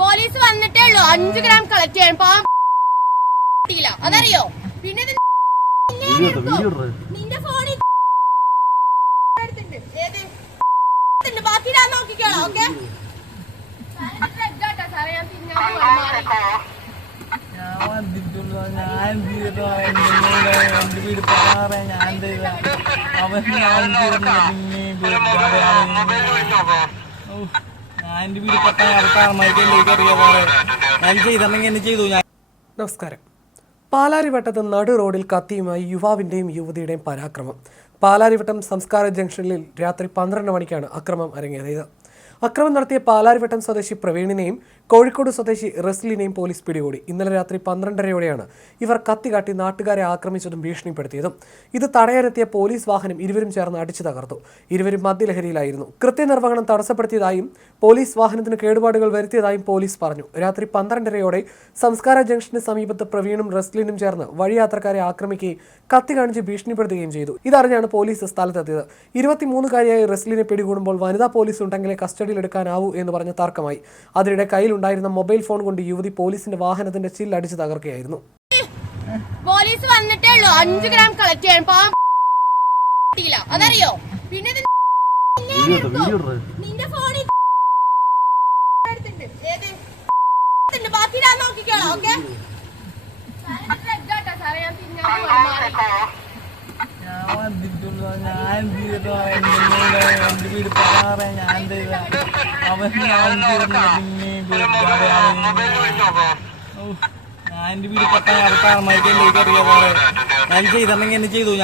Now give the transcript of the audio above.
Police വന്നിട്ടേ ഉള്ളൂ. അഞ്ചു gram collect ചെയ്യാൻ. പാവം കിട്ടിയില്ല. അതറിയോ? പിന്നെ നിന്റെ ഫോണിൽ. ബാക്കി ഞാൻ നോക്കിക്കോളാം ഓക്കെ? സാറേ. ഞാൻ പോവാ. ഞാൻ വന്നിട്ടുള്ളൂ ഞാൻ ചെയ്തിട്ട് എന്റെ വീട് പറയാ ഞാൻ ചെയ്ത? അവൻ ഞാൻ ചെയ്തിട്ട് പിന്നെ വീട് ഞാൻ ഞാൻ നമസ്കാരം. പാലാരിവട്ടത്ത് നടു റോഡിൽ കത്തിയുമായി യുവാവിന്റെയും യുവതിയുടെയും പരാക്രമം. പാലാരിവട്ടം സംസ്കാര ജംഗ്ഷനിൽ രാത്രി പന്ത്രണ്ട് മണിക്കാണ് അക്രമം അരങ്ങേറിയത്. അക്രമം നടത്തിയ പാലാരിവട്ടം സ്വദേശി പ്രവീണിനെയും കോഴിക്കോട് സ്വദേശി റസ്ലിനെയും പോലീസ് പിടികൂടി. ഇന്നലെ രാത്രി പന്ത്രണ്ടരയോടെയാണ് ഇവർ കത്തികാട്ടി നാട്ടുകാരെ ആക്രമിച്ചതും ഭീഷണിപ്പെടുത്തിയതും. ഇത് തടയാനെത്തിയ പോലീസ് വാഹനം ഇരുവരും ചേർന്ന് അടിച്ചു തകർത്തു. ഇരുവരും മദ്യലഹരിയിലായിരുന്നു. കൃത്യനിർവഹണം തടസ്സപ്പെടുത്തിയതായും പോലീസ് വാഹനത്തിന് കേടുപാടുകൾ വരുത്തിയതായും പോലീസ് പറഞ്ഞു. രാത്രി പന്ത്രണ്ടരയോടെ സംസ്കാര ജംഗ്ഷന് സമീപത്ത് പ്രവീണും റസ്ലിനും ചേർന്ന് വഴിയാത്രക്കാരെ ആക്രമിക്കുകയും കത്തി കാണിച്ച് ഭീഷണിപ്പെടുത്തുകയും ചെയ്തു. ഇതറിഞ്ഞാണ് പോലീസ് സ്ഥലത്തെത്തിയത്. ഇരുപത്തിമൂന്നുകാരിയായ റസ്ലിനെ പിടികൂടുമ്പോൾ വനിതാ പോലീസ് ഉണ്ടെങ്കിലേ കസ്റ്റഡിയിലെടുക്കാനാവൂ എന്ന് പറഞ്ഞ് തർക്കമായി. അതിനിടെ കയ്യിലുണ്ടായിരുന്ന മൊബൈൽ ഫോൺ കൊണ്ട് യുവതി പോലീസിന്റെ വാഹനത്തിന്റെ ചില്ല് ചില്ലടിച്ച് തകർക്കുകയായിരുന്നു. പോലീസ് വന്നിട്ടേ ഉള്ളൂ. അഞ്ചു ഗ്രാം കളക്ട് ചെയ്യാൻ. അതറിയോ? പിന്നെ നിന്റെ ഫോണിൽ. ബാക്കി നോക്കിക്കോളാം ഓക്കെ? സാറേ. ഞാൻ പോവാ. ഞാൻ ഞാൻ വീട് പറയാ ഞാൻ ഞാൻ ഞാൻ എന്റെ വീട് പറയാ ഞാൻ ചെയ്തിട്ടുണ്ടെങ്കിൽ എന്നെ ചെയ്തു